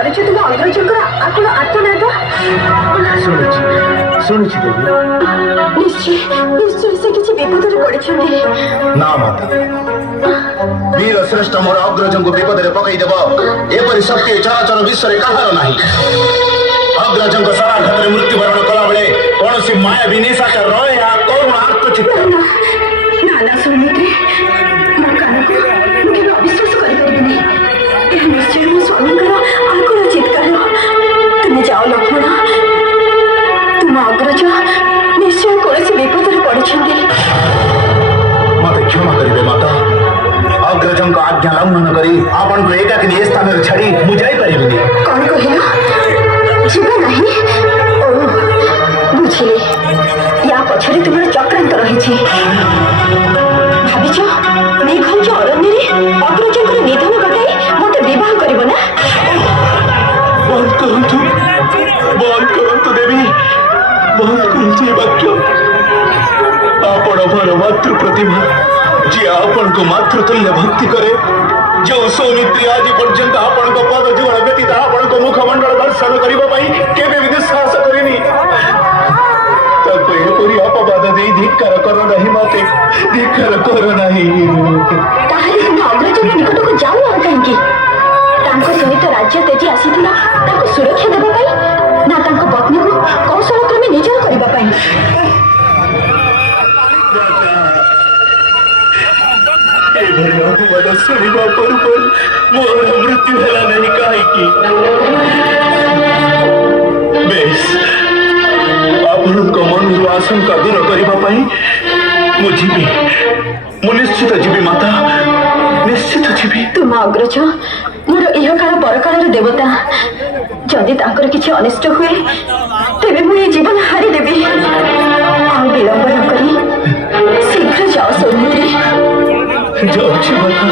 पारुछु तुम अग्रजकर आकुल आर्तनाद शुणुची देवी निश्चय निश्चय से किसी विपदरे पड़िछन्ती ना माता वीर श्रेष्ठ मोर अग्रज को विपद में पकईदेव एपरी शक्ति चराचर विश्व में कहार ना अग्रज शराघात मृत्युवरण कला बेले कौन सी माया भी निशाचर रहे करुण आर्तचित्त ना ना सौमित्री मो कान को मुझे अविश्वास करिपरिबेनी यह निश्चय मो स्वामीଙ୍କର आकुल चित्कार तुम जाओ लक्ष्मण तुम अग्रज निश्चय कौन विपदरे पड़िछन्ती मत क्षमा करेंगे माता अग्रज आज्ञा लंघन करी आपन को एकाकी ए स्थान में छाड़ी मु जाई परिबेनी कौन कहल जीवा नहीं ओ बुझिले या पछरे तुमर चक्रांत रही भाविच मेघंज अरण्य अग्रजकर निधन घटाई मत विवाह करब ना बंद करंतु देवी बंद करंतु ये वाक्य आपण भर मातृ प्रतिभा जी आपण को मातृतुल्य भक्ति करे जो सौमित्री आज पर्यंत आपण को पद जुगल व्यतीत आपण को मुखमंडल दर्शन करिबा पई केबे भी दुस्साहस करिनी ताको एपरी अपवाद देई धिक्कार करो नहीं माते धिक्कार करो नहीं ताहले तुम अग्रजक निकट को जाऊ आ काहेकि तांको सहित राज्य तेजी आसीथिला ताको सुरक्षा देबा पई ना तांको पत्नी को कौशल क्रमे निजर करबा पई अपवाद शुणा पूर्व मोर मृत्यु है नहीं कहीं बेस आपण मन आशंका दूर करने मु निश्चित जीवी माता निश्चित जीवी तुम अग्रज मोर इह काल परकाल देवता जदि तांकर किछि अनिष्ट हुए तेबे मु जीवन हारी देबी आ विलंब न करी शीघ्र जाओ सौमित्री जाऊँ माता